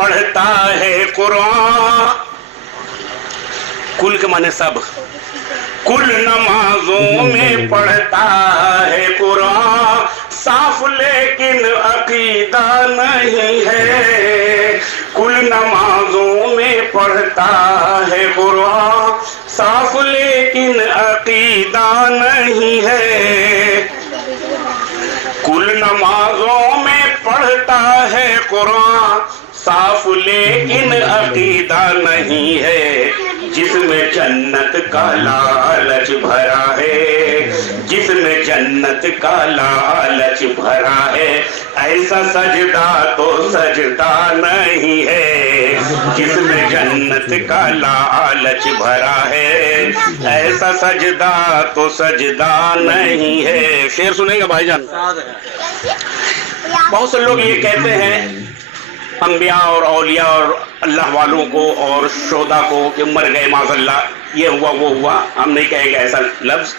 پڑھتا ہے قرآن، کل کے معنی سب، کل نمازوں میں پڑھتا ہے قرآن، صاف لیکن عقیدہ نہیں ہے، کل نمازوں میں پڑھتا ہے قرآن، صاف لیکن عقیدہ نہیں ہے، کل نمازوں میں پڑھتا ہے قرآن، صاف لیکن عقیدہ نہیں ہے، جس میں جنت کا لالچ بھرا ہے، جس میں جنت کا لالچ بھرا ہے، ایسا سجدہ تو سجدہ نہیں ہے، جس میں جنت کا لالچ بھرا ہے، ایسا سجدہ تو سجدہ نہیں ہے۔ شعر سنیں گے بھائی جان؟ بہت سے لوگ یہ کہتے ہیں انبیاء اور اولیاء اور اللہ والوں کو اور شہداء کو کہ مر گئے معاذ اللہ، یہ ہوا وہ ہوا، ہم نہیں کہیں گے ایسا لفظ،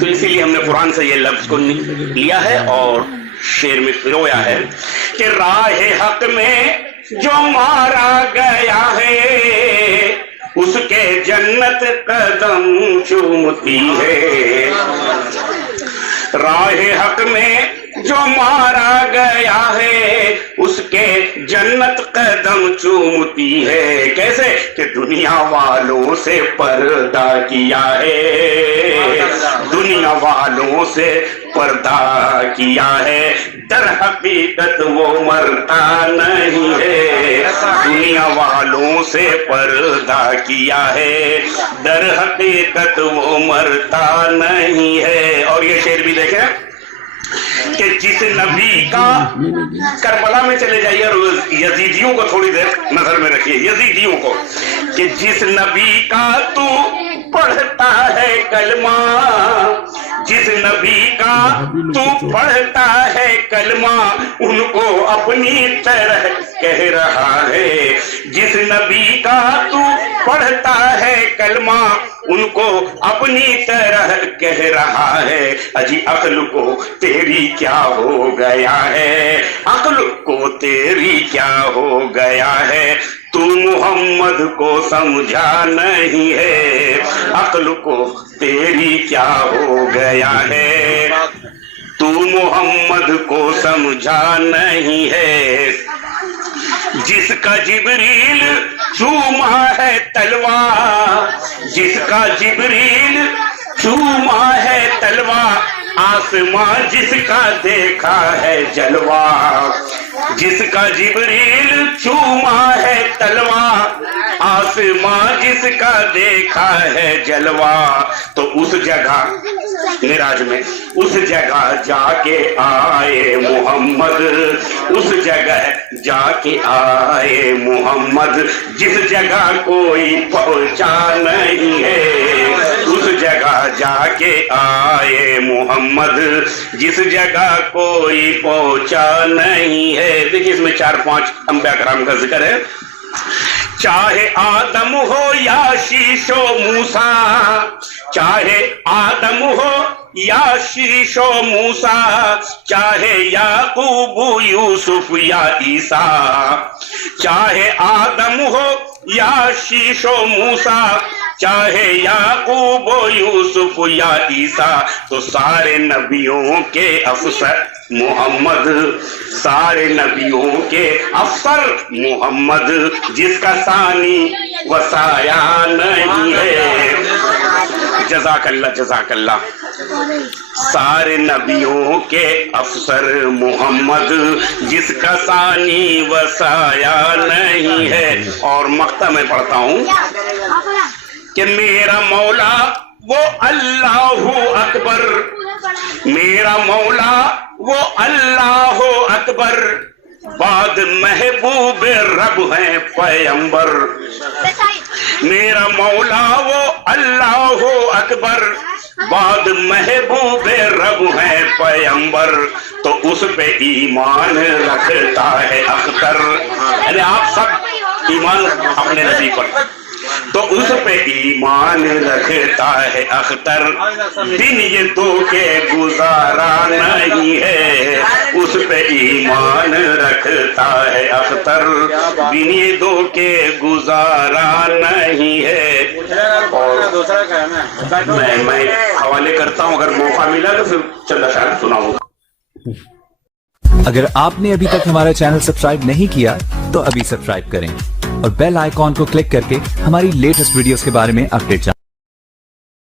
تو اسی لیے ہم نے قرآن سے یہ لفظ کو لیا ہے اور شعر میں پرویا ہے کہ راہ حق میں جو مارا گیا ہے اس کے جنت قدم چومتی ہے، راہ حق میں جو مارا گیا ہے اس کے جنت قدم چومتی ہے، کیسے کہ دنیا والوں سے پردہ کیا ہے، دنیا والوں سے پردہ کیا ہے، در حقیقت وہ مرتا نہیں ہے، دنیا والوں سے پردہ کیا ہے، در حقیقت وہ مرتا نہیں ہے۔ اور یہ شعر بھی دیکھیں کہ جس نبی کا، کربلا میں چلے جائیے اور یزیدیوں کو تھوڑی دیر نظر میں رکھیے، یزیدیوں کو، کہ جس نبی کا تو پڑھتا ہے کلمہ، جس نبی کا تو پڑھتا ہے کلمہ ان کو اپنی طرح کہہ رہا ہے، جس نبی کا تو پڑھتا ہے کلمہ ان کو اپنی طرح کہہ رہا ہے، اجی عقل کو تیری کیا ہو گیا ہے، عقل کو تیری کیا ہو گیا ہے، تو محمد کو سمجھا نہیں ہے، عقل کو تیری کیا ہو گیا ہے، تو محمد کو سمجھا نہیں ہے، جس کا جبریل چوما ہے تلوار، جس کا جبریل چوما ہے تلوار، آسمان جس کا دیکھا ہے جلوہ، جس کا جبریل چوما ہے تلوار، آسمان جس کا دیکھا ہے جلوہ، تو اس جگہ معراج میں اس جگہ جا کے آئے محمد، اس جگہ جا کے آئے محمد، جس جگہ کوئی پہنچا نہیں ہے، اس جگہ جا کے آئے محمد، جس جگہ کوئی پہنچا نہیں ہے۔ دیکھیں اس میں 4-5 انبیاء کرام کا ذکر ہے، چاہے آدم ہو یا شیش و موسیٰ، چاہے آدم ہو یا شیش و موسیٰ، چاہے یعقوب یوسف یا عیسیٰ، چاہے آدم ہو یا شیش و موسیٰ، چاہے یعقوب یوسف یا عیسیٰ، تو سارے نبیوں کے افسر محمد، سارے نبیوں کے افسر محمد، جس کا ثانی وسایا نہیں ہے۔ جزاک اللہ جزاک اللہ۔ سارے نبیوں کے افسر محمد، جس کا ثانی وسایا نہیں ہے۔ اور مقطع میں پڑھتا ہوں کہ میرا مولا وہ اللہ اکبر، میرا مولا وہ اللہ اکبر، بعد محبوب رب ہیں پیغمبر، میرا مولا وہ اللہ اکبر، بعد محبوب رب ہیں پیغمبر، تو اس پہ ایمان رکھتا ہے اختر۔ یعنی آپ سب ایمان اپنے نبی پر، تو اس پہ ایمان رکھتا ہے اختر، دن یہ دو کے گزارا نہیں ہے، اس پہ ایمان رکھتا ہے اختر، دن یہ دو کے گزارا نہیں ہے۔ اور میں حوالے کرتا ہوں، اگر موقع ملا تو پھر چند اشعار سناؤں گا۔ اگر آپ نے ابھی تک ہمارا چینل سبسکرائب نہیں کیا تو ابھی سبسکرائب کریں اور بیل آئیکن کو کلک کر کے ہماری لیٹسٹ ویڈیوز کے بارے میں اپڈیٹ جانیں۔